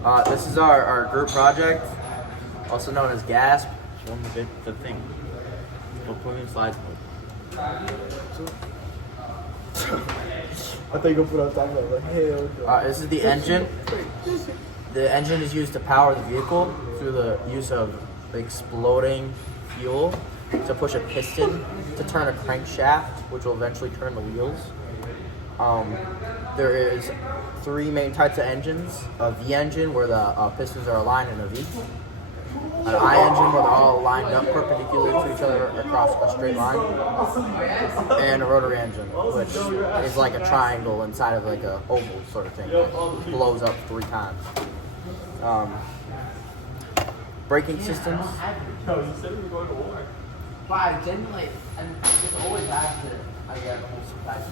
This is our group project, also known as GASP. One bit the thing. We'll put in slides. I thought you were gonna put on top of it. Hell no. This is the engine. The engine is used to power the vehicle through the use of exploding fuel to push a piston to turn a crankshaft, which will eventually turn the wheels. There is three main types of engines: a V engine, where the pistons are aligned in a V; an I engine, where they're all lined up perpendicular to each other across a straight line; and a rotary engine, which is like a triangle inside of like a oval sort of thing. It blows up 3 times. Braking systems. No, you said we were going to war. But generally, and it's always after I get surprised.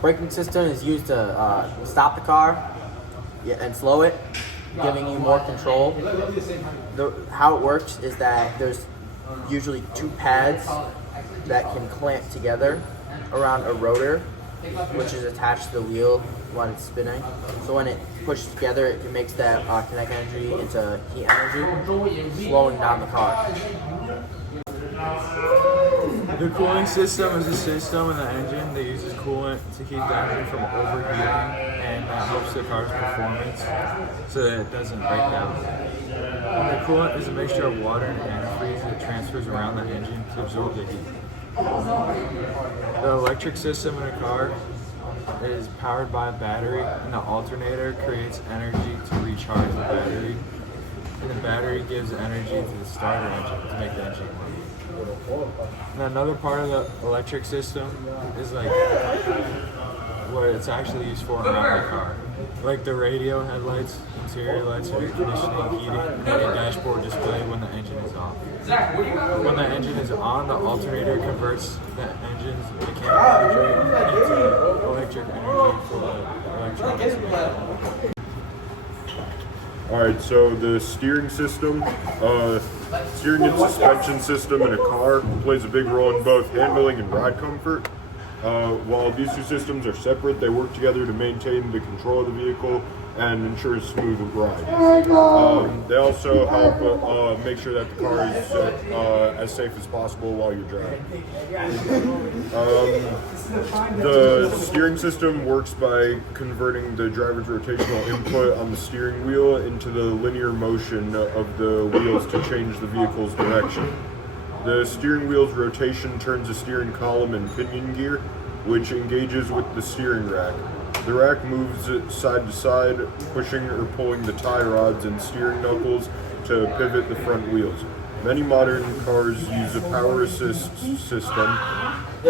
Braking system is used to stop the car and slow it, giving you more control. How it works is that there's usually 2 pads that can clamp together around a rotor, which is attached to the wheel when it's spinning. So when it pushes together, it makes that kinetic energy into heat energy, slowing down the car. The cooling system is a system in the engine that uses coolant to keep the engine from overheating, and that helps the car's performance so that it doesn't break down. The coolant is a mixture of water and antifreeze that transfers around the engine to absorb the heat. The electric system in a car is powered by a battery, and the alternator creates energy to recharge the battery, and the battery gives energy to the starter engine to make the engine work. And another part of the electric system is like what it's actually used for around the car. Like the radio, headlights, interior lights, air conditioning, heating, and a dashboard display when the engine is off. When the engine is on, the alternator converts the engine's mechanical energy into electric energy for the electronics. Alright, so the steering system, steering and suspension system in a car plays a big role in both handling and ride comfort. While these 2 systems are separate, they work together to maintain the control of the vehicle and ensure a smooth ride. They also help make sure that the car is as safe as possible while you're driving. The steering system works by converting the driver's rotational input on the steering wheel into the linear motion of the wheels to change the vehicle's direction. The steering wheel's rotation turns the steering column and pinion gear, which engages with the steering rack. The rack moves it side to side, pushing or pulling the tie rods and steering knuckles to pivot the front wheels. Many modern cars use a power assist system,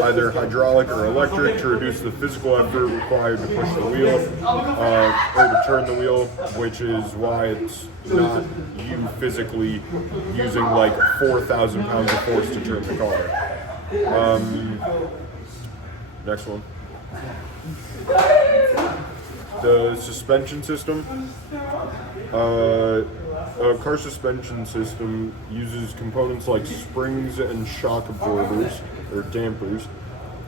either hydraulic or electric, to reduce the physical effort required to push the wheel or to turn the wheel, which is why it's not you physically using like 4,000 pounds of force to turn the car. Next one. The suspension system. A car suspension system uses components like springs and shock absorbers, or dampers,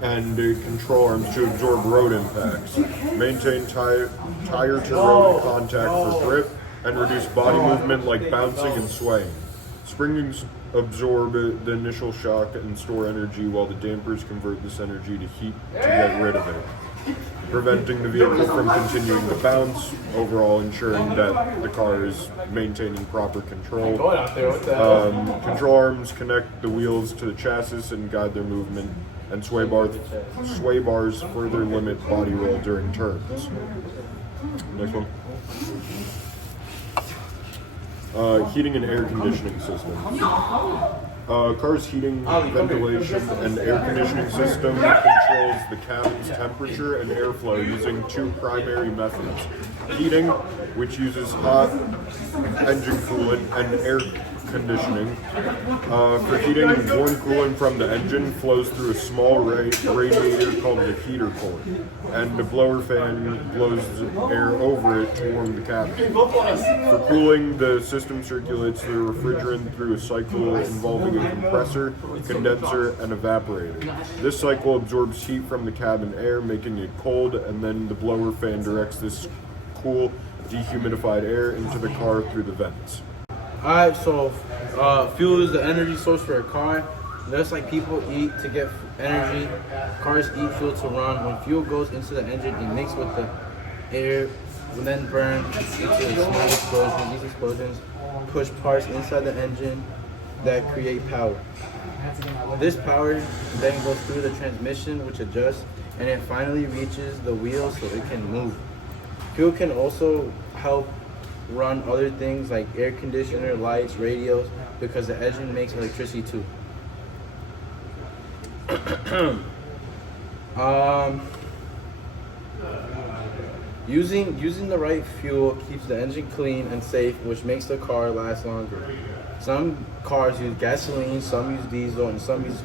and control arms to absorb road impacts, maintain tire-to-road contact for grip, and reduce body movement like bouncing and swaying. Springs absorb the initial shock and store energy, while the dampers convert this energy to heat to get rid of it, preventing the vehicle from continuing to bounce, overall ensuring that the car is maintaining proper control. Control arms connect the wheels to the chassis and guide their movement, and sway bars further limit body roll during turns. Next one. Heating and air conditioning system. Car's heating, ventilation, and air conditioning system controls the cabin's temperature and airflow using 2 primary methods. Heating, which uses hot engine coolant, and air conditioning. For heating, warm coolant from the engine flows through a small radiator called the heater core, and the blower fan blows air over it to warm the cabin. For cooling, the system circulates the refrigerant through a cycle involving a compressor, condenser, and evaporator. This cycle absorbs heat from the cabin air, making it cold, and then the blower fan directs this cool dehumidified air into the car through the vents. Alright, so fuel is the energy source for a car. Just like people eat to get energy, cars eat fuel to run. When fuel goes into the engine, it mixes with the air, will then burn into a small explosion. These explosions push parts inside the engine that create power. This power then goes through the transmission, which adjusts, and it finally reaches the wheels so it can move. Fuel can also help run other things like air conditioner, lights, radios, because the engine makes electricity too. Using the right fuel keeps the engine clean and safe, which makes the car last longer. Some cars use gasoline, some use diesel, and some use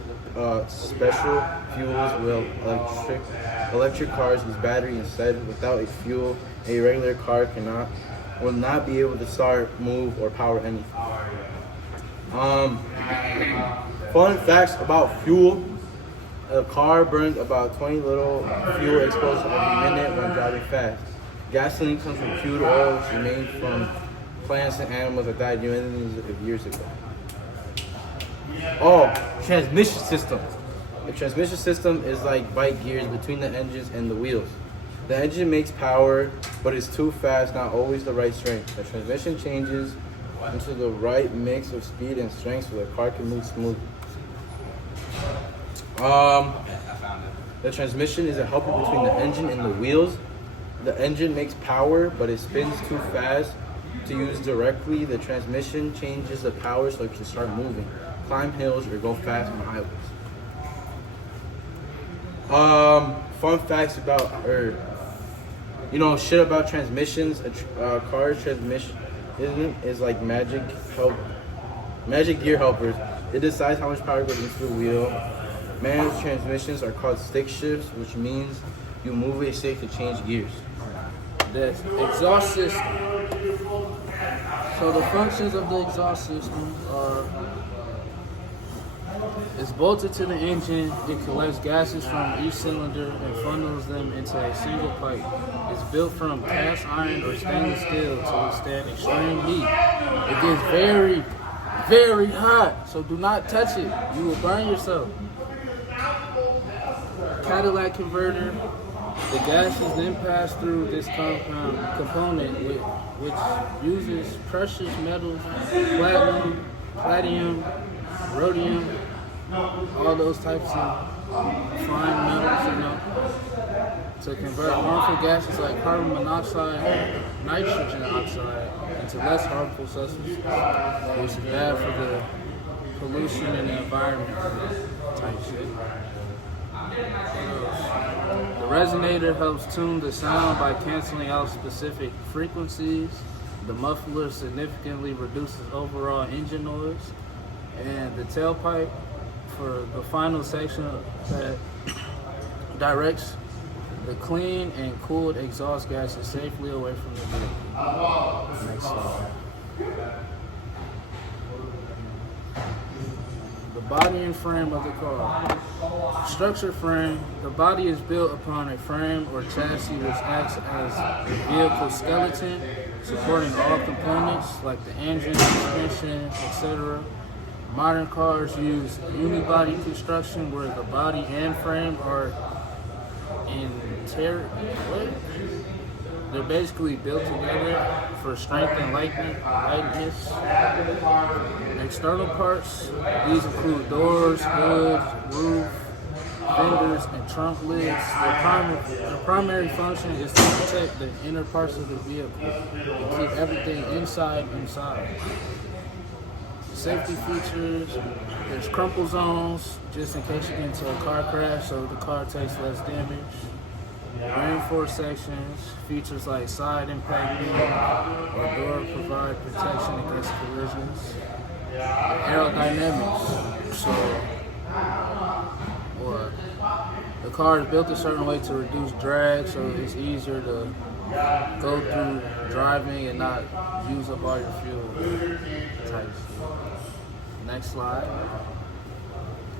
special fuels. Will electric cars use battery instead. Without a fuel, a regular car will not be able to start, move, or power anything. Fun facts about fuel. A car burns about 20 little fuel explosions every minute when driving fast. Gasoline comes from crude oil, which is made from plants and animals that died millions of years ago. Transmission system. The transmission system is like bike gears between the engines and the wheels. The engine makes power, but it's too fast, not always the right strength. The transmission changes into the right mix of speed and strength so the car can move smoothly. The transmission is a helper between the engine and the wheels. The engine makes power, but it spins too fast to use directly. The transmission changes the power so it can start moving, climb hills, or go fast on highways. Fun facts about, shit about transmissions. A car's transmission is like magic gear helpers. It decides how much power goes into the wheel. Manual transmissions are called stick shifts, which means you move a stick to change gears. The exhaust system. So the functions of the exhaust system are: it's bolted to the engine. It collects gases from each cylinder and funnels them into a single pipe. It's built from cast iron or stainless steel to withstand extreme heat. It gets very, very hot, so do not touch it. You will burn yourself. Cadillac converter. The gas is then passed through this component which uses precious metals, platinum, palladium, rhodium, all those types of fine metals, to convert harmful gases like carbon monoxide and nitrogen oxide into less harmful substances, which is bad for the pollution in the environment type shit. The resonator helps tune the sound by canceling out specific frequencies. The muffler significantly reduces overall engine noise. And the tailpipe for the final section that directs the clean and cooled exhaust gases safely away from the vehicle. Next slide. Body and frame of the car. Structure frame. The body is built upon a frame or chassis which acts as the vehicle's skeleton, supporting all components like the engine, suspension, etc. Modern cars use unibody construction where the body and frame are they're basically built together for strength and lightness. External parts, these include doors, hoods, roof, fenders, and trunk lids. The primary function is to protect the inner parts of the vehicle and keep everything inside. Safety features, there's crumple zones, just in case you get into a car crash so the car takes less damage. Reinforced sections, features like side impact beam or door provide protection against collisions. Aerodynamics, the car is built a certain way to reduce drag, so it's easier to go through driving and not use up all your fuel type shit. Next slide.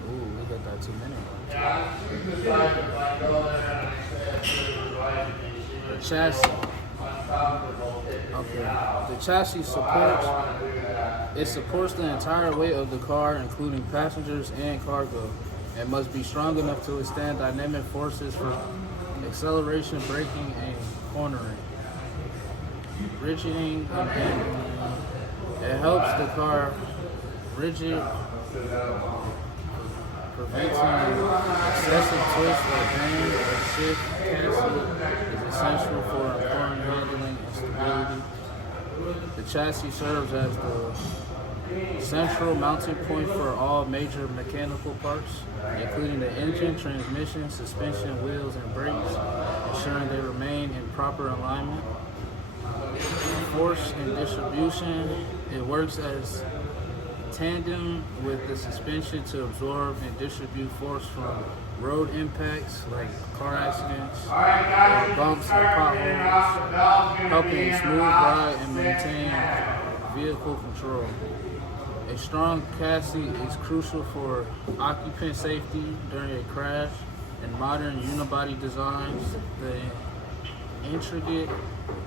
Ooh, we got that 2 minutes. The chassis. Okay. The chassis supports the entire weight of the car, including passengers and cargo, and must be strong enough to withstand dynamic forces for acceleration, braking, and cornering. Rigiding and handling. It helps the car rigid, preventing excessive twist or bend or shift. Chassis is essential for important handling and stability. The chassis serves as the central mounting point for all major mechanical parts, including the engine, transmission, suspension, wheels, and brakes, ensuring they remain in proper alignment. Force and distribution. It works as tandem with the suspension to absorb and distribute force from road impacts like car accidents, or bumps and potholes, helping smooth ride and maintain vehicle control. A strong chassis is crucial for occupant safety during a crash. In modern unibody designs, the intricate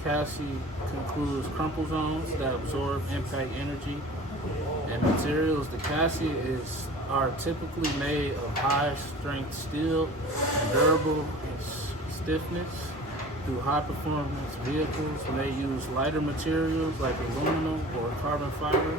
chassis includes crumple zones that absorb impact energy and materials. The chassis are typically made of high-strength steel and durable in stiffness. Through high-performance vehicles may use lighter materials like aluminum or carbon fiber.